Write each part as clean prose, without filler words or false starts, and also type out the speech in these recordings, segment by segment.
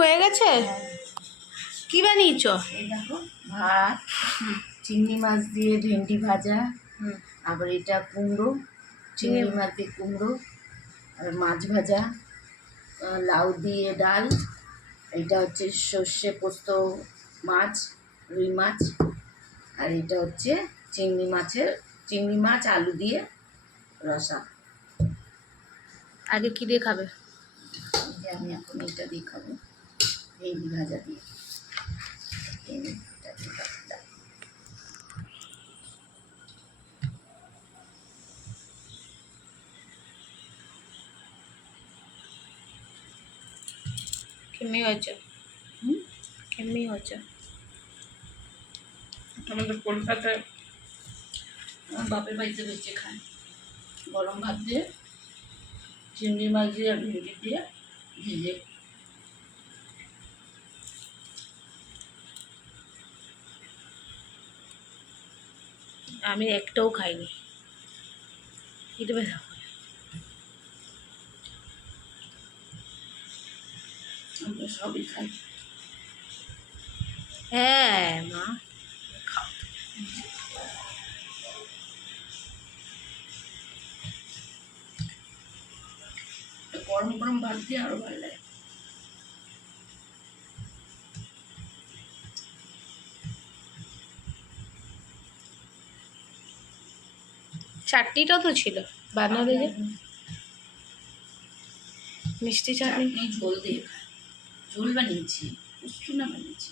হয়ে গেছে। কি বানিয়েছ? এই দেখো ভাত, চিংড়ি মাছ দিয়ে ভেন্ডি ভাজা, আবার এটা কুমড়ো, চিংড়ি মাছ দিয়ে কুমড়ো, আর মাছ ভাজা, লাউ দিয়ে ডাল, এটা হচ্ছে সর্ষে পোস্ত মাছ, রুই মাছ, আর এটা হচ্ছে চিংড়ি মাছ আলু দিয়ে রসা। আগে কি দিয়ে খাবে? আমি এখন এটা দিয়ে খাবো, ভেন্ডি ভাজা দিয়ে। এটা দিয়ে খাবো। কেমনি হয়েছে? কেমনি হয়েছে? আমাদের কলকাতায় আমার বাপের বাড়িতে বেঁচে খায়, গরম ভাত দিয়ে চিংড়ি মাছ দিয়ে আর ভেন্ডি দিয়ে ভেজে। আমি একটাও খাইনি। এটা বেশ আমরা সবই খাই। হ্যাঁ মা, গরম গরম ভাত দিয়ে আরো ভালো লাগে। চাটনিটা তো ছিল বানালে যে, মিষ্টি চাটনি। চাটনি ঝোল দিয়ে খাই, ঝোল বানিয়েছি, উস্তো না বানিয়েছি।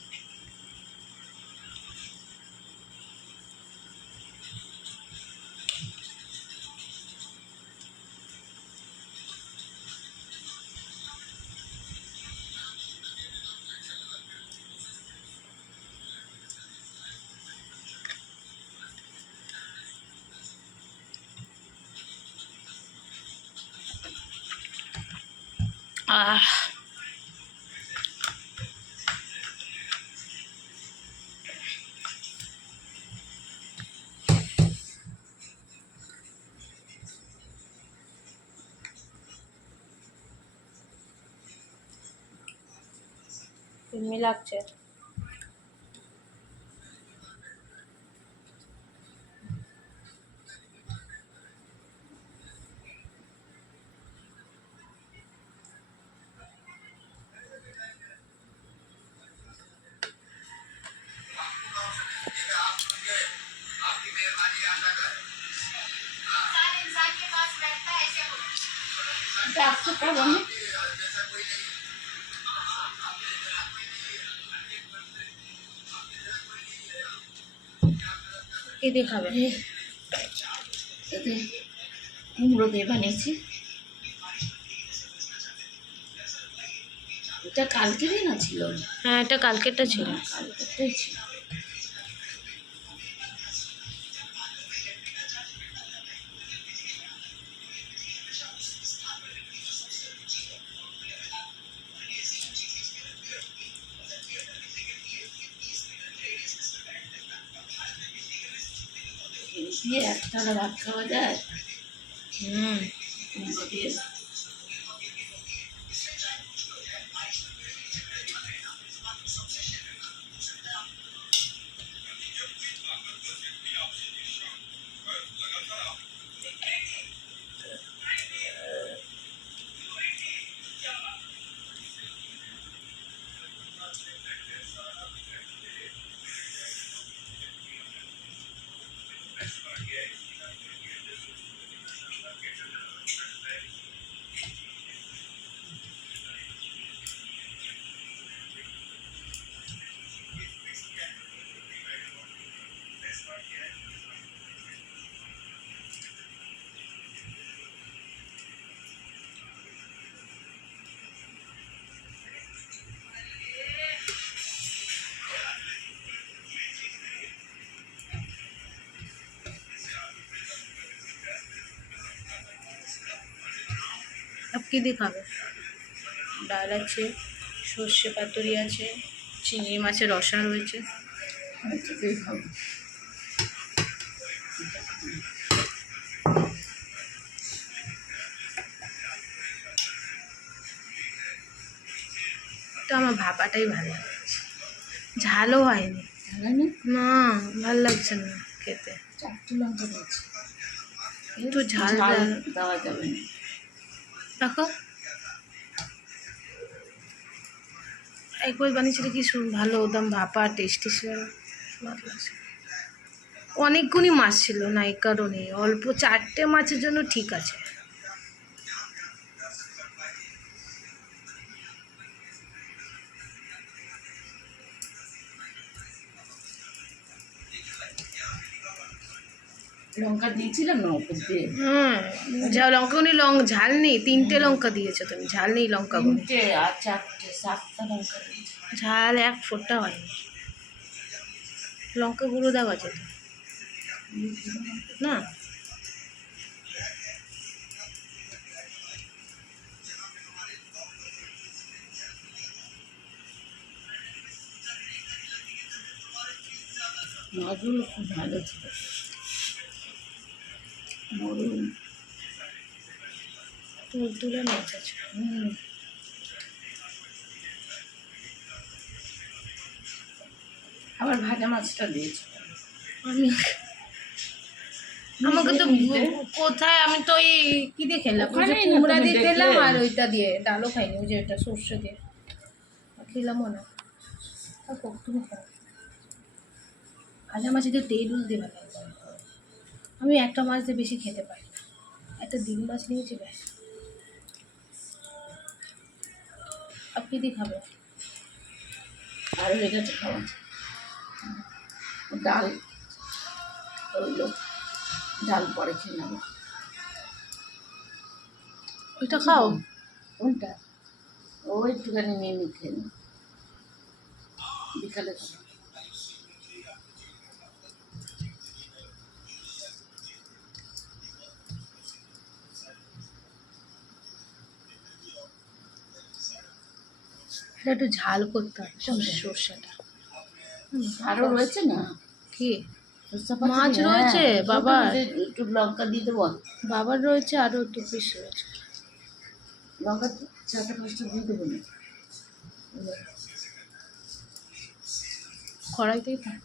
আহ, কেমনি লাগছে? একশো খাবো না। কি দিয়ে খাবে? এতে কুমড়ো দিয়ে বানিয়েছি। এটা কালকেরই না ছিল? হ্যাঁ, এটা কালকেরটা ছিল। কালকেরটাই ছিল। দিয়ে একটা ভাত খাওয়া যায় কুমড়ো দিয়ে। अब কি দিয়ে খাবে? ডাল আছে, সর্ষে পাতুরি আছে, চিংড়ি মাছের রসা রয়েছে। এটাতেই খাবো। একটু আমার ভাপাটাই ভালো লাগছে, ঝালও হয়নি। জানি না, ভাল লাগছে না খেতে, 4টে লঙ্কা দিয়েছি, একটু ঝাল ঝাল ঝাল। দেওয়া যাবে না। দেখো একবার বানিয়েছিল কি ভালো, ওদম ভাপা টেস্টি ছিল, ভালো লাগছে। অনেকগুলি মাছ ছিল না, এই কারণে অল্প 4টে মাছের জন্য ঠিক আছে। লঙ্কা দিয়েছিলাম না ওপর দিয়ে, হ্যাঁ, লঙ্কাগুলি ঝাল নেই, 3টে লঙ্কা দিয়েছো তুমি, ঝাল নেই লঙ্কাগুলি, 3টে আর 4টে 7টা লঙ্কা দিয়েছি। ঝাল এক ফোঁটা হয়নি। লঙ্কা গুঁড়ো দেওয়া যেত না? মাছগুলো খুব ভালো ছিল, নরম। তুলতুলে মাছ আছে। আবার ভাজা মাছটা দিয়েছি আমি আমাকে তো নিতে। কোথায়, আমি তো ওই কি দিয়ে খেলাম, ওই যে ওখানেই না কুমড়া তুমি দিয়ে দেখলে। খেলাম, আর ওইটা দিয়ে ডালও খাইনি, ওই যে এটা সর্ষে দিয়ে খেলামও না। থাকো, তুমি খাও। ভাজা মাছ দিয়ে তেল দিয়ে ভালো লাগে। আমি একটা মাছ দিয়ে বেশি খেতে পারি না, একটা ডিম মাছ নিয়েছি ব্যাস। আর কি দিয়ে খাবে? আর হয়ে গেছে খাওয়া, ডাল রইলো, ডাল পরে খেয়ে নেবো। ওইটা খাও। কোনটা? ও একটুখানি নিয়ে খেয়ে নেব, বিকালে খাবো। এটা একটু ঝাল করতে হবে সর্ষেটা। আরও রয়েছে না কি সরষে পাতা মাছ দিয়ে? রয়েছে হ্যাঁ, বাবার, একটু লঙ্কা দিয়ে দেবো, বাবার রয়েছে, আরও 2 পিস রয়েছে। লঙ্কা 4-5টা দিয়ে দেবো না। কড়াইতেই থাক।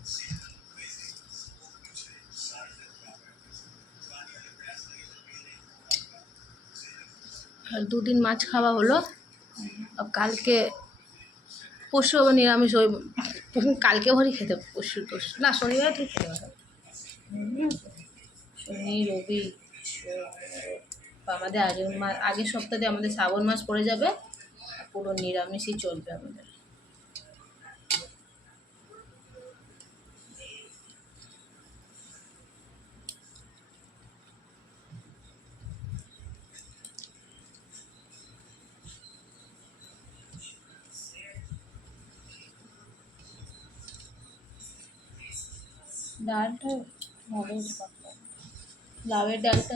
আর 2 দিন মাছ খাওয়া হলো, আর কালকে পরশু আবার নিরামিষ, ওই কালকে ভরি খেতে, পরশু না শনিবার ঠিক খেতে পারো, শনি রবি আমাদের আগের সপ্তাহে আমাদের শ্রাবণ মাস পড়ে যাবে, পুরো নিরামিষই চলবে আমাদের। ডালটা ভালো, লাউয়ের ডালটা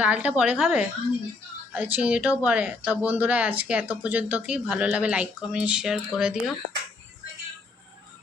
ডালটা পরে খাবে, আর চিংড়িটাও পরে। তা বন্ধুরা, আজকে এত পর্যন্ত, কি ভালো লাগে লাইক কমেন্ট শেয়ার করে দিও।